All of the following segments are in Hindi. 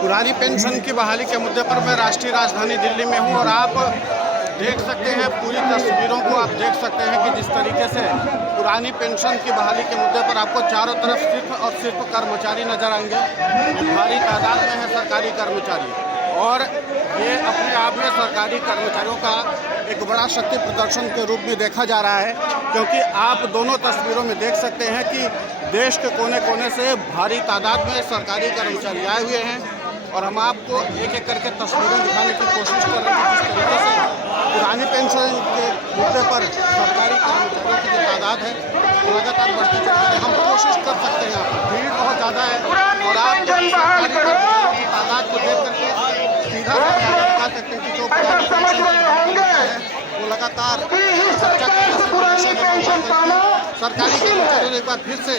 पुरानी पेंशन की बहाली के मुद्दे पर मैं राष्ट्रीय राजधानी दिल्ली में हूं और आप देख सकते हैं पूरी तस्वीरों को आप देख सकते हैं कि जिस तरीके से पुरानी पेंशन की बहाली के मुद्दे पर आपको चारों तरफ सिर्फ और सिर्फ कर्मचारी नजर आएंगे। भारी तादाद में है सरकारी कर्मचारी और ये अपने आप में सरकारी कर्मचारियों का एक बड़ा शक्ति प्रदर्शन के रूप में देखा जा रहा है, क्योंकि आप दोनों तस्वीरों में देख सकते हैं कि देश के कोने कोने से भारी तादाद में सरकारी कर्मचारी आए हुए हैं और हम आपको एक एक करके तस्वीरें दिखाने की कोशिश कर रहे हैं जिस तरीके से पुरानी पेंशन के मुद्दे पर सरकारी कर्मचारियों की जो तादाद है वो लगातार बढ़ती चल रही है। हम कोशिश कर सकते हैं, भीड़ बहुत ज़्यादा है और आप सरकारी कर्मचारियों की तादाद को देख करके सीधा दिखा सकते हैं कि जो पुरानी पेंशन है वो लगातार चर्चा सरकारी कर्मचारियों ने एक बार फिर से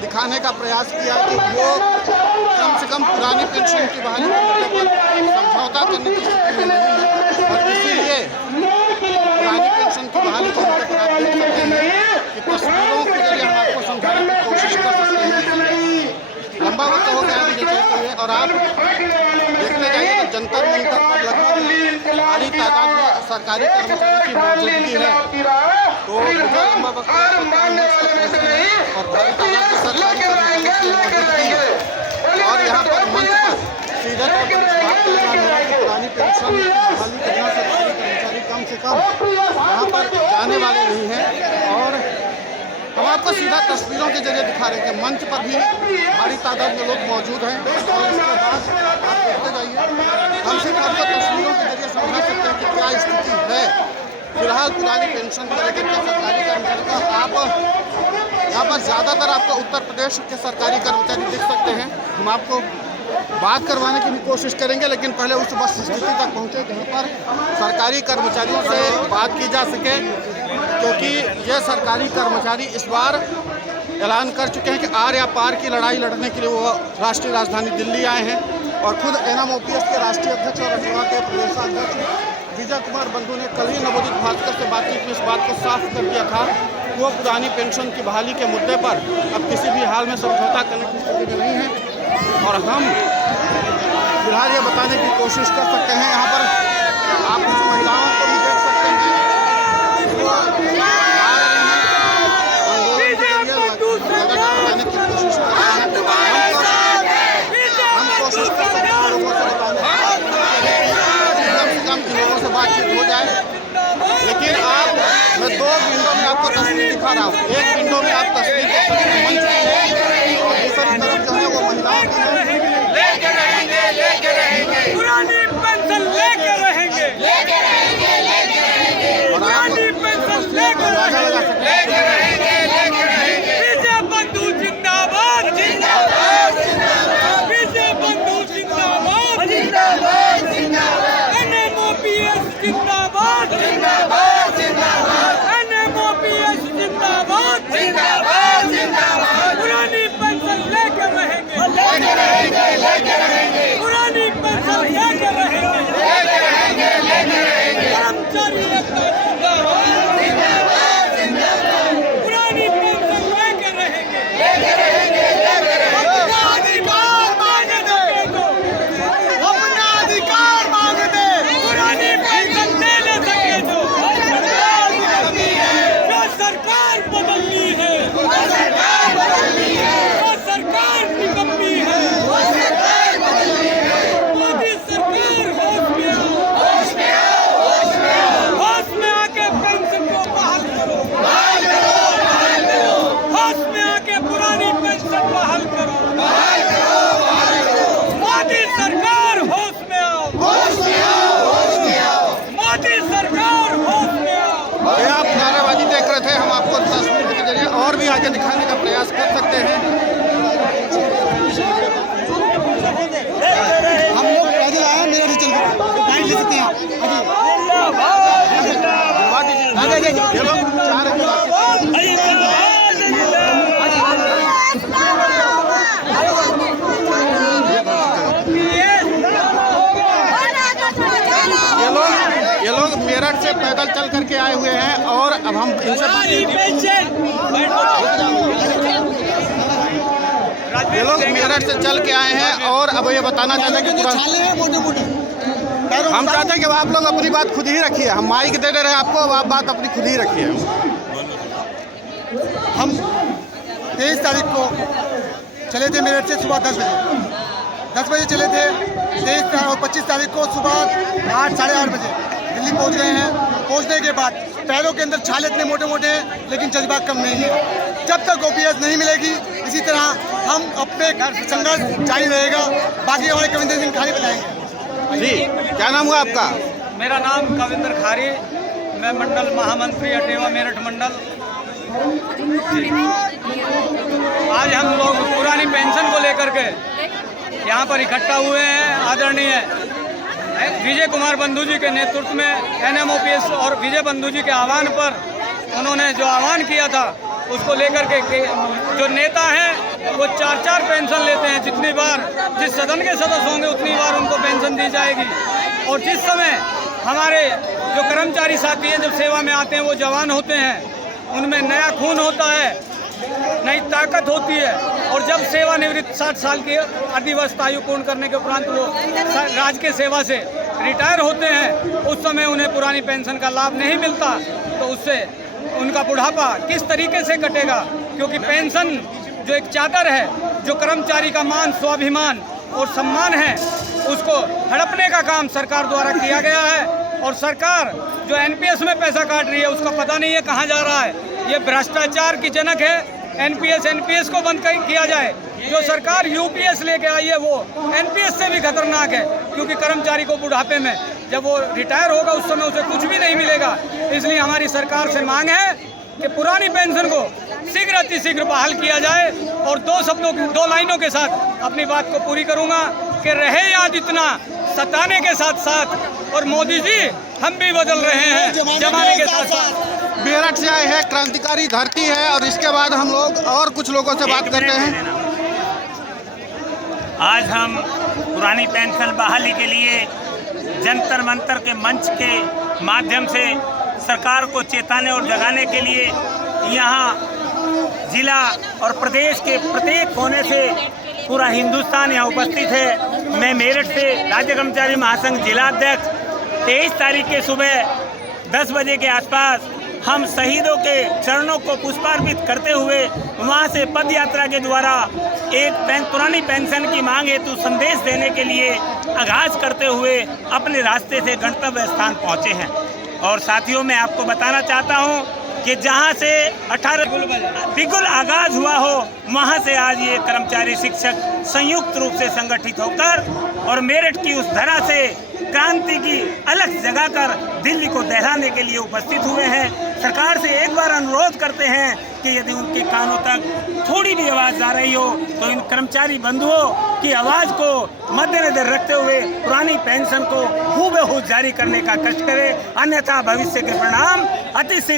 दिखाने का प्रयास किया कि वो कम से कम पुरानी पेंशन की बहाली के मुद्दे पर समझौता करने की स्थिति में नहीं है और इसीलिए पुरानी पेंशन की बहाली के मुद्दे पर आप देख सकते हैं कि तस्वीरों के जरिए हम आपको समझाने की कोशिश कर सकते हैं। लंबा वक्त हो गया मुझे चलते हुए और आप देखने जाइए तो जंतर मंतर पर लगभग भारी तादाद में सरकारी कर्मचारियों की मौजूदगी है, तो मुझे लंबा वक्त और भारी तादाद में सरकारी कर्मचारियों की मौजूदगी है और यहाँ पर मंच पर सीधे तौर पर बात करेगा कि पुरानी पेंशन की बहाली करना सरकारी कर्मचारी कम से कम यहाँ पर जाने वाले नहीं हैं और हम आपको सीधा तस्वीरों के जरिए दिखा रहे हैं कि मंच पर भी भारी तादाद में लोग मौजूद हैं और उसके बाद आप देखते जाइए हम सिर्फ आपको तस्वीरों के जरिए समझा सकते हैं कि क्या स्थिति है फिलहाल पुरानी पेंशन को लेकर के सरकारी कर्मचारी का। आप यहाँ पर ज़्यादातर आपको उत्तर प्रदेश के सरकारी कर्मचारी दिख सकते हैं। हम आपको बात करवाने की भी कोशिश करेंगे, लेकिन पहले उस बस स्थिति तक पहुँचे जहाँ पर सरकारी कर्मचारियों से बात की जा सके, क्योंकि ये सरकारी कर्मचारी इस बार ऐलान कर चुके हैं कि आर या पार की लड़ाई लड़ने के लिए वो राष्ट्रीय राजधानी दिल्ली आए हैं और खुद NMOPS के राष्ट्रीय अध्यक्ष और अजवा के प्रदेशाध्यक्ष विजय कुमार बंधु ने कल ही नवोदित भास्कर से बातचीत में इस बात को साफ कर दिया था कि वो पुरानी पेंशन की बहाली के मुद्दे पर अब किसी भी हाल में समझौता करने की स्थिति में नहीं है और हम फिलहाल ये बताने की कोशिश कर सकते हैं। यहाँ पर आप कुछ महिलाओं को भी देख सकते हैं, वो बताने की कोशिश कर रहे हैं। हम कोशिश कर सकते हैं लोगों से बताने की लोगों से बातचीत हो जाए, लेकिन मैं दो विंडो में आपको तस्वीर दिखा रहा हूँ। एक विंडो में आप तस्वीर देख सकते हैं मंच की और दूसरी तरफ जो है वो महिलाओं की पुरानी पेंशन लेके रहेंगे पुरानी पेंशन लेके रहेंगे विजय बंधु जिंदाबाद जिंदाबाद विजय बंधु जिंदाबाद जिंदाबाद NMOPS जिंदाबाद जिंदाबाद NMOPS जिंदाबाद जिंदाबाद पुरानी पेंशन लेके रहेंगे पुरानी पेंशन लेके रहेंगे कर्मचारी पुरानी पेंशन लेके रहेंगे अपना अधिकार मांगे दो अपना अधिकार मांगे दे पुरानी पेंशन दे न सके तो जो सरकार बदलनी है वो सरकार निकम्मी है मोदी सरकार होश में आके पेंशन को बहाल करो होश में आके पुरानी पेंशन बहाल करो मोदी सरकार होश में आओ मोदी सरकार होश में आओ। ये आप नारेबाजी देख रहे थे, हम आपको तस्वीर के जरिए और भी आगे दिखाने का प्रयास कर सकते हैं। हम लोग पैदल आए मेरे से चल कर ले सकते हैं। ये लोग चाह रहे ये लोग मेरठ से पैदल चल करके आए हुए हैं और अब हम इनसे ये लोग मेरठ से चल के आए हैं और अब ये बताना चाहते हैं कि हम चाहते हैं कि आप लोग अपनी बात खुद ही रखिए। हम माइक दे रहे हैं आपको, अब आप बात अपनी खुद ही रखिए। हम 23 तारीख को चले थे मेरठ से सुबह 10 बजे चले थे। 23 और 25 तारीख को सुबह 8 साढ़े 8 बजे दिल्ली पहुंच गए हैं। पहुंचने के बाद पैरों के अंदर छाले इतने मोटे मोटे हैं, लेकिन जज्बा कम नहीं है। जब तक ओपीएस नहीं मिलेगी, इसी तरह हम अपने संघर्ष जारी रहेगा। बाकी हमारे कविंदर सिंह खारी बताएंगे। जी, क्या नाम हुआ आपका? मेरा नाम कविंदर खारी, मैं मंडल महामंत्री अटेवा मेरठ मंडल। आज हम लोग पुरानी पेंशन को लेकर के यहाँ पर इकट्ठा हुए हैं। आदरणीय विजय कुमार बंधु जी के नेतृत्व में एनएमओपीएस और विजय बंधु जी के आह्वान पर उन्होंने जो आह्वान किया था, उसको लेकर के जो नेता हैं वो 4 पेंशन लेते हैं। जितनी बार जिस सदन के सदस्य होंगे उतनी बार उनको पेंशन दी जाएगी। और जिस समय हमारे जो कर्मचारी साथी हैं जब सेवा में आते हैं, वो जवान होते हैं, उनमें नया खून होता है, नई ताकत होती है। और जब सेवानिवृत्त 60 साल की अधिवस्थ आयु पूर्ण करने के उपरांत वो राजकीय सेवा से रिटायर होते हैं, उस समय उन्हें पुरानी पेंशन का लाभ नहीं मिलता। तो उससे उनका बुढ़ापा किस तरीके से कटेगा? क्योंकि पेंशन जो एक चादर है, जो कर्मचारी का मान, स्वाभिमान और सम्मान है, उसको हड़पने का काम सरकार द्वारा किया गया है। और सरकार जो एनपीएस में पैसा काट रही है, उसका पता नहीं है कहाँ जा रहा है। ये भ्रष्टाचार की जनक है। एनपीएस को बंद किया जाए। जो सरकार यूपीएस लेके आई है, वो एनपीएस से भी खतरनाक है, क्योंकि कर्मचारी को बुढ़ापे में जब वो रिटायर होगा, उस समय उसे कुछ भी नहीं मिलेगा। इसलिए हमारी सरकार से मांग है कि पुरानी पेंशन को शीघ्र अतिशीघ्र बहाल किया जाए। और 2 लाइनों के साथ अपनी बात को पूरी करूंगा कि रहे याद इतना सताने के साथ साथ, और मोदी जी हम भी बदल रहे हैं जमाने के साथ साथ। मेरठ से आए हैं, क्रांतिकारी धरती है। और इसके बाद हम लोग और कुछ लोगों से बात करते हैं। आज हम पुरानी पेंशन बहाली के लिए जंतर मंतर के मंच के माध्यम से सरकार को चेताने और जगाने के लिए यहाँ जिला और प्रदेश के प्रत्येक कोने से पूरा हिंदुस्तान यहाँ उपस्थित है। मैं मेरठ से राज्य कर्मचारी महासंघ जिला अध्यक्ष 23 तारीख के सुबह 10 बजे के आसपास हम शहीदों के चरणों को पुष्पार्पित करते हुए वहाँ से पद यात्रा के द्वारा एक पुरानी पेंशन की मांग हेतु संदेश देने के लिए आगाज करते हुए अपने रास्ते से गंतव्य स्थान पहुँचे हैं। और साथियों, मैं आपको बताना चाहता हूँ कि जहाँ से 18 बिल्कुल आगाज हुआ हो, वहाँ से आज ये कर्मचारी शिक्षक संयुक्त रूप से संगठित होकर और मेरठ की उस धरा से क्रांति की अलग जगाकर दिल्ली को दहराने के लिए उपस्थित हुए हैं। सरकार से एक बार अनुरोध करते हैं कि यदि उनके कानों तक थोड़ी भी आवाज़ आ रही हो, तो इन कर्मचारी बंधुओं की आवाज़ को मद्देनजर रखते हुए पुरानी पेंशन को हूबहू जारी करने का कष्ट करें, अन्यथा भविष्य के परिणाम अति शीघ्र